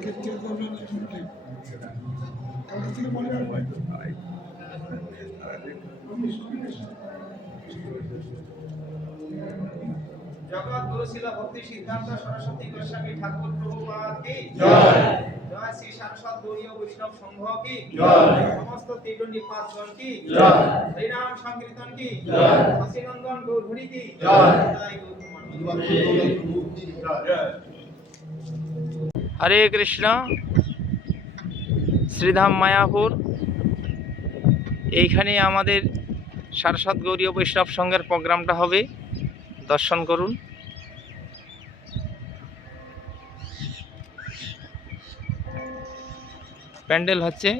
जगत गुरु शिला भक्ति सिद्धांत सरस्वती गोस्वामी ठाकुर प्रभुपाद की जय। जय श्री सांसद गौड़ीय वैष्णव संघ की जय। समस्त त्रिदंडी पादगण की जय। हरि नाम संकीर्तन की जय। शशिनंदन गौधरी की जय। हरे कृष्णा। শ্রীধাম মায়াপুর, এইখানে আমাদের সারস্বত গৌড়ীয় বৈষ্ণব সংঘের প্রোগ্রামটা হবে, দর্শন করুন। প্যান্ডেল হচ্ছে